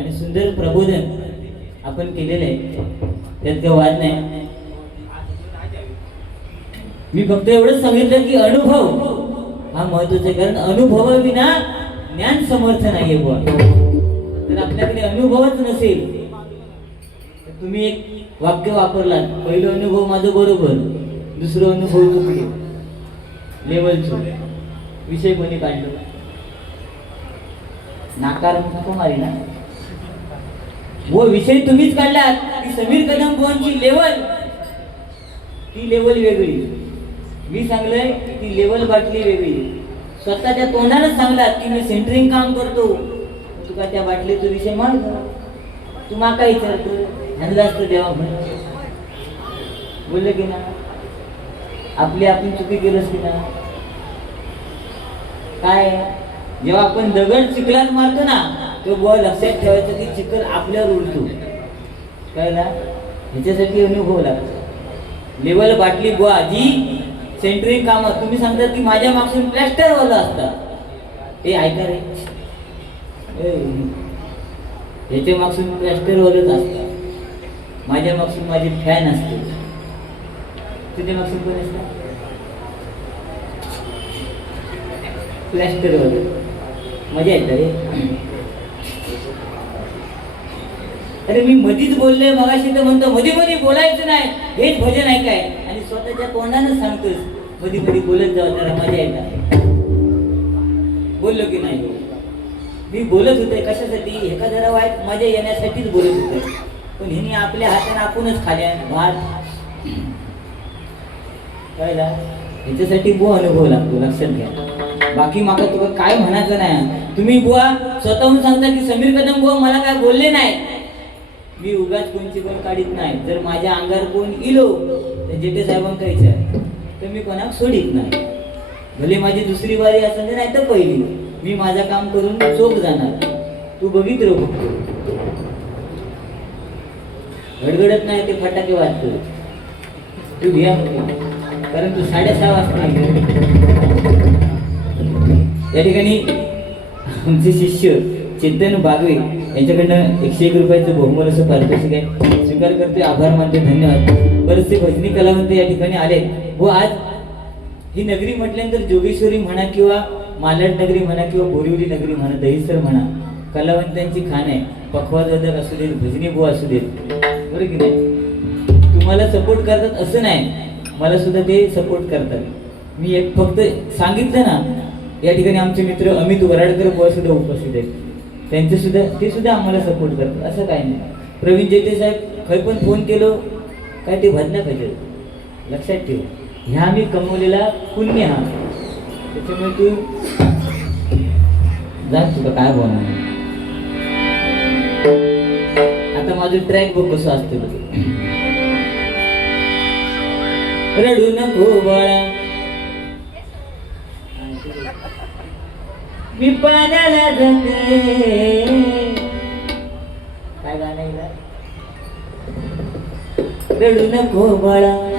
आणि सुंदर प्रबोधन आपण केलेलं आहे. त्यात काही वाद नाही. मी फक्त एवढंच सांगितलं की अनुभव हा महत्त्वाचा आहे. कारण अनुभवाविना ज्ञान समर्थ नाही बुवा. तर आपल्याकडे अनुभवच नसेल तर तुम्ही एक वाक्य वापरलात. पहिलं अनुभव माझं बरोबर दुसरं अनुभव चुकले लेवल विषय कोणी काढलं? नाकार मारी ना? व विषय तुम्हीच काढलात की समीर कदम बुवांची लेवल ती लेवल वेगळी. मी सांगलंय की ती लेवल बाटली वेगळी. स्वतःच्या तोंडानच सांगलात की मी सेंटरिंग काम करतो. तुका त्या बाटलीचा विषय मार तू माका विचारतो ह्यांना असतो देवा म्हणून बोललं की ना? आपली आपण चुकी केलंस की ना? काय? जेव्हा आपण दगड चिखलात मारतो ना तो बुवा लक्षात ठेवायचं की चिखल आपल्यावर उलटू कळला? ह्याच्यासाठी अनुभव लागतो. लेवल बाटली बुवा जी सेंटरिंग काम तुम्ही सांगतात की माझ्या मागसून प्लॅस्टर वाला असतात हे ऐका रे. ए, ह्याच्या मागसून प्लॅस्टरवरच असतात माझ्या मागसून माझी फॅन असते. तुझ्या मागसून कोण असतात प्लॅस्टरवर मजा येतं रे. अरे मी मधीच बोलले मगाशी तर म्हणतो मध्ये मध्ये बोलायचं नाही हेच भजन आहे काय आणि स्वतःच्या तोंडानं सांगतोस मध्ये मध्ये बोलत जाऊ जरा मजा येतात बोललो की नाही? मी बोलत होते कशासाठी? एका जरा वाईट मजा येण्यासाठीच बोलत होते. पण हिने आपल्या हाताने आपणच खाल्या भात. कळला? ह्याच्यासाठी बुवा अनुभव लागतो लक्षात घ्या. बाकी माका तुला काय म्हणायचं नाही. तुम्ही बुवा स्वतःहून सांगता की समीर कदम बुवा मला काय बोलले नाही? मी उगाच कोणची पण काढीत नाही. जर माझ्या अंगावर कोण इलो तर जेटे साहेबांका विचार. तर मी कोणाक सोडित नाही. भले माझी दुसरी वारी असेल नाही तर पहिली. मी माझं काम करून चोख जाणार. तू बघित राहू. गडगडत नाही ते फटाके वाजतो तू घ्या. कारण तू साडेसहा वाजता या ठिकाणी आमचे शिष्य चेतन बागवे यांच्याकडनं एकशे एक रुपयाचं बहुमोल असं पारितोषिक आहे. स्वीकार करते आभार मानते धन्यवाद. बरेचसे भजनी कलावंत या ठिकाणी आले. व आज ही नगरी म्हटल्यानंतर जोगेश्वरी म्हणा किंवा मालाड नगरी म्हणा किंवा बोरिवली नगरी म्हणा दहिसर म्हणा कलावंतांची खाण आहे. पखवाजदक असू देत भजनी बुवा असू देत. बरं की नाही? तुम्हाला सपोर्ट करतात असं नाही. मला सुद्धा ते सपोर्ट करतात. मी एक फक्त सांगितलं ना या ठिकाणी आमचे मित्र अमित वराडकर बुवा सुद्धा उपस्थित आहेत. त्यांचे सुद्धा ते सुद्धा आम्हाला सपोर्ट करतात. असं काही नाही. प्रवीण जेते साहेब खय पण फोन केलो. काय ते भजना पाहिजे. लक्षात ठेव. ह्या आम्ही कमवलेला पुण्य हा. त्याच्यामुळे तू जा तुला काय बोलणार आता माझं ट्रॅक बघ कसं असतं रडू नको बाळा. मी पाण्याला जाते. काय गाणं रडू नको बाळा.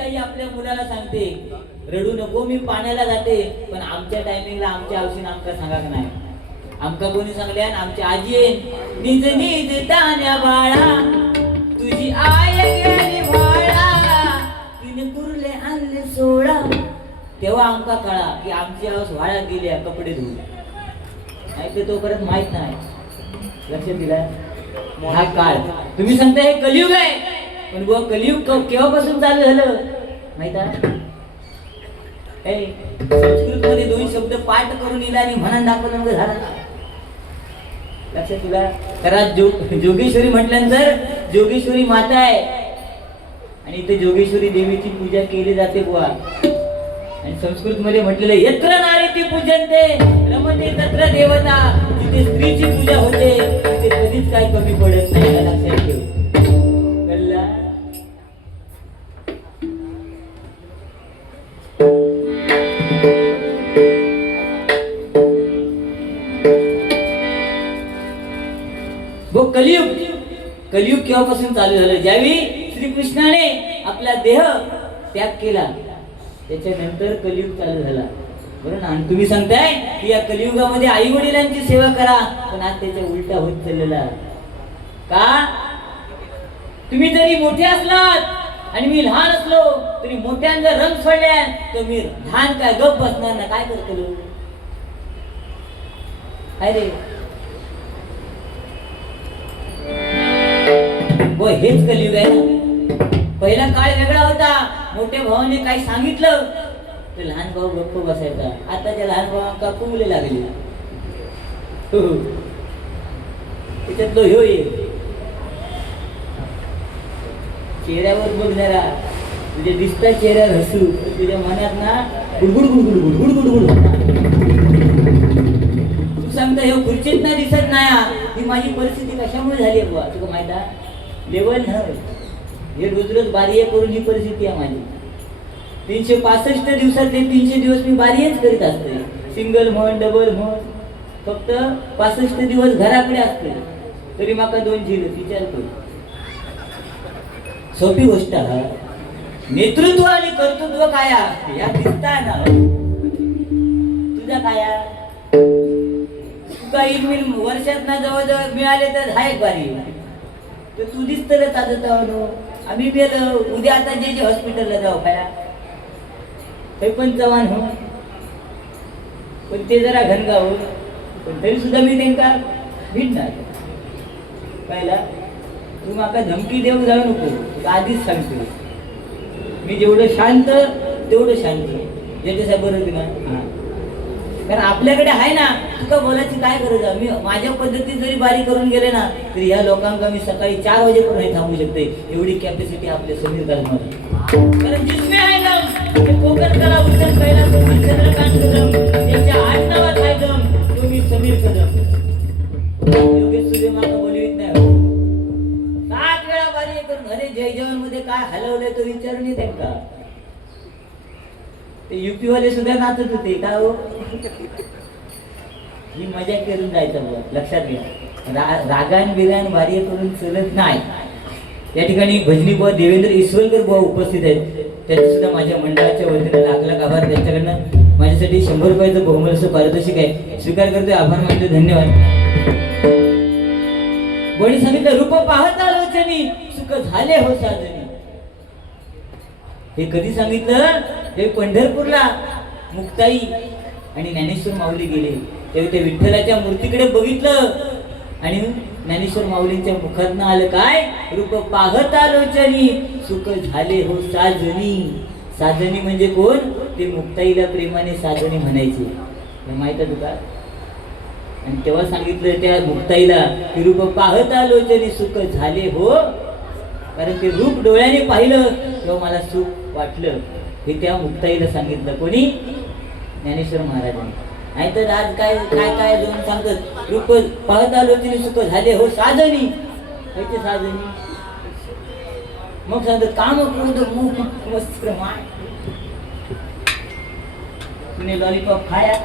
आपल्या मुलाला सांगते रडू नको मी पाण्याला जाते पण आमच्या टायमिंगला आमच्या आवशीन आमका सांगा नाही? आमका कोणी सांगले आमची आजी आहे. निज निज तान्या बाळा तुझी आय गेली तिने कुरले आणले सोळा. तेव्हा आमका कळा की आमची आवाज वाळा गेली आहे कपडे धुवून नाही ते तोपर्यंत माहीत नाही. लक्ष दिला? हा काळ. तुम्ही सांगता हे कलियुग आहे. पण बुवा कलियुग केव्हापासून चालू झालं? माहीत आहे? संस्कृत मध्ये दोन शब्द पाठ करून इला आणि म्हणून दाखवलं म्हणजे झालं ना. लक्षात तुला तर आज जो जोगेश्वरी म्हटल्यानंतर जोगेश्वरी माता आहे. आणि इथे जोगेश्वरी देवीची पूजा केली जाते बुवा. आणि संस्कृत मध्ये म्हटलेलं यत्र नारी ती पूजनते रमते तत्र देवता. जिथे स्त्रीची पूजा होते. तिथे कधीच काय कमी पडत नाही लक्षात ठेव. कलियुग केव्हापासून चालू झालं? ज्यावेळी श्रीकृष्णाने आपला देह त्याग केला त्याच्यानंतर कलियुग चालू झाला. बरं ना आणि तुम्ही सांगताय की या कलियुगामध्ये आई वडिलांची सेवा करा पण आज त्याच्या उलटा होत चाललेला का? तुम्ही जरी मोठे असलात आणि मी लहान असलो तरी मोठ्यांचा रंग सोडल्या तर मी लहान काय गप बसणार ना काय करतो काय रे. व हेच कलियुग आहे ना. पहिला काळ वेगळा होता. मोठ्या भावाने काही सांगितलं. तर लहान भाऊ गप्प बसायचा. आताच्या लहान भावांका कुमले लागले. हो, हो. त्याच्यात तो ह्यो. एक चेहऱ्यावर बघ जरा. म्हणजे तुझ्या दिसता चेहऱ्यावर हसू. तुझ्या मनात ना गुडगुड गुडगुड गुडगुड गुडगुड तू सांगता ह्यो खुर्चीत ना दिसत नाही हा. ही माझी परिस्थिती कशामुळे झाली आहे बुवा? तुला माहीत आहे? लेवल न हे रोज रोज बारीय करून ही परिस्थिती आहे माझी. तीनशे पासष्ट दिवसातले तीनशे दिवस मी बारीयच करीत असते. सिंगल म्हण डबल म्हण. फक्त पासष्ट दिवस घराकडे असते. तरी माका दोन झिरो विचार करू. सोपी गोष्ट हा. नेतृत्व आणि कर्तृत्व काय असते? या दिसता ना. तुझा काय? तुका एक वर्षात ना जवळजवळ मिळाले तर हा एक बारी. तर तू दिसतं ताजं आम्ही गेलो उद्या आता जे जे हॉस्पिटलला जाऊ पाया हे पण जवान हो. पण ते जरा घनगाव हो. पण तरी सुद्धा मी त्यांना भेटणार पहिला तू माका धमकी देऊ जाऊ नको. तुला आधीच सांगतो. मी जेवढं शांत तेवढं शांत जेटे साहेब बरोबर ना हां. कारण आपल्याकडे आहे ना तुका बोलायची काय गरज आहे? मी माझ्या पद्धतीत जरी बारीक करून गेले ना तरी ह्या लोकांका मी सकाळी चार वाजेपर्यंत थांबू शकते. एवढी कॅपॅसिटी आपल्या समीर कदमावर कारण जिसमे आहे ना कोकण कला उत्तर पहिला चंद्रकांत कदम त्याच्या आडनावात आहे दम तो मी समीर कदम. योगेश सूर्य माका बोलवीत नाही. हो. सात वेळा बारी करून अरे जय जवानमध्ये काय हलवलंय तो विचारून येते का? ते युपी वाले सुद्धा नाचत होते का हो? ही मजा करून जायचं बघ लक्षात घ्या. रा, रागान बिगान भारी करून चलत नाही. या ठिकाणी भजनी बुवा देवेंद्र ईश्वरकर बुवा उपस्थित आहेत. त्यांचे सुद्धा माझ्या मंडळाच्या वतीने लाख आभार. त्यांच्याकडनं माझ्यासाठी शंभर रुपयाचं बहुमल असं पारितोषिक आहे. स्वीकार करतोय आभार मानतोय धन्यवाद. कोणी सांगितलं रूप पाहत आलोचनी सुख झाले हो साधनी. हे कधी सांगितलं? हे पंढरपूरला. मुक्ताई आणि ज्ञानेश्वर माऊली गेले. तेव्हा ते विठ्ठलाच्या मूर्तीकडे बघितलं. आणि ज्ञानेश्वर माऊलींच्या मुखातनं आलं काय? रूप पाहत आलोचनी सुख झाले हो साजनी. साजनी म्हणजे कोण? ते मुक्ताईला प्रेमाने साजनी म्हणायचे. हे माहीत आहे तुका? आणि तेव्हा सांगितलं त्या मुक्ताईला की रूप पाहत आलोचनी सुख झाले हो. कारण ते रूप डोळ्याने पाहिलं. तेव्हा मला सुख वाटलं. हे त्या मुक्ताईला सांगितलं. कोणी? ज्ञानेश्वर महाराजांनी. नाहीतर आज काय काय काय दोन सांगतात? रूप पाहत आलोचनी सुख झाले हो साधनी. कायचे साधनी? मग सांगतात काम क्रोध मुख वस्त्र माय. तुम्ही लॉलीपॉप खाया.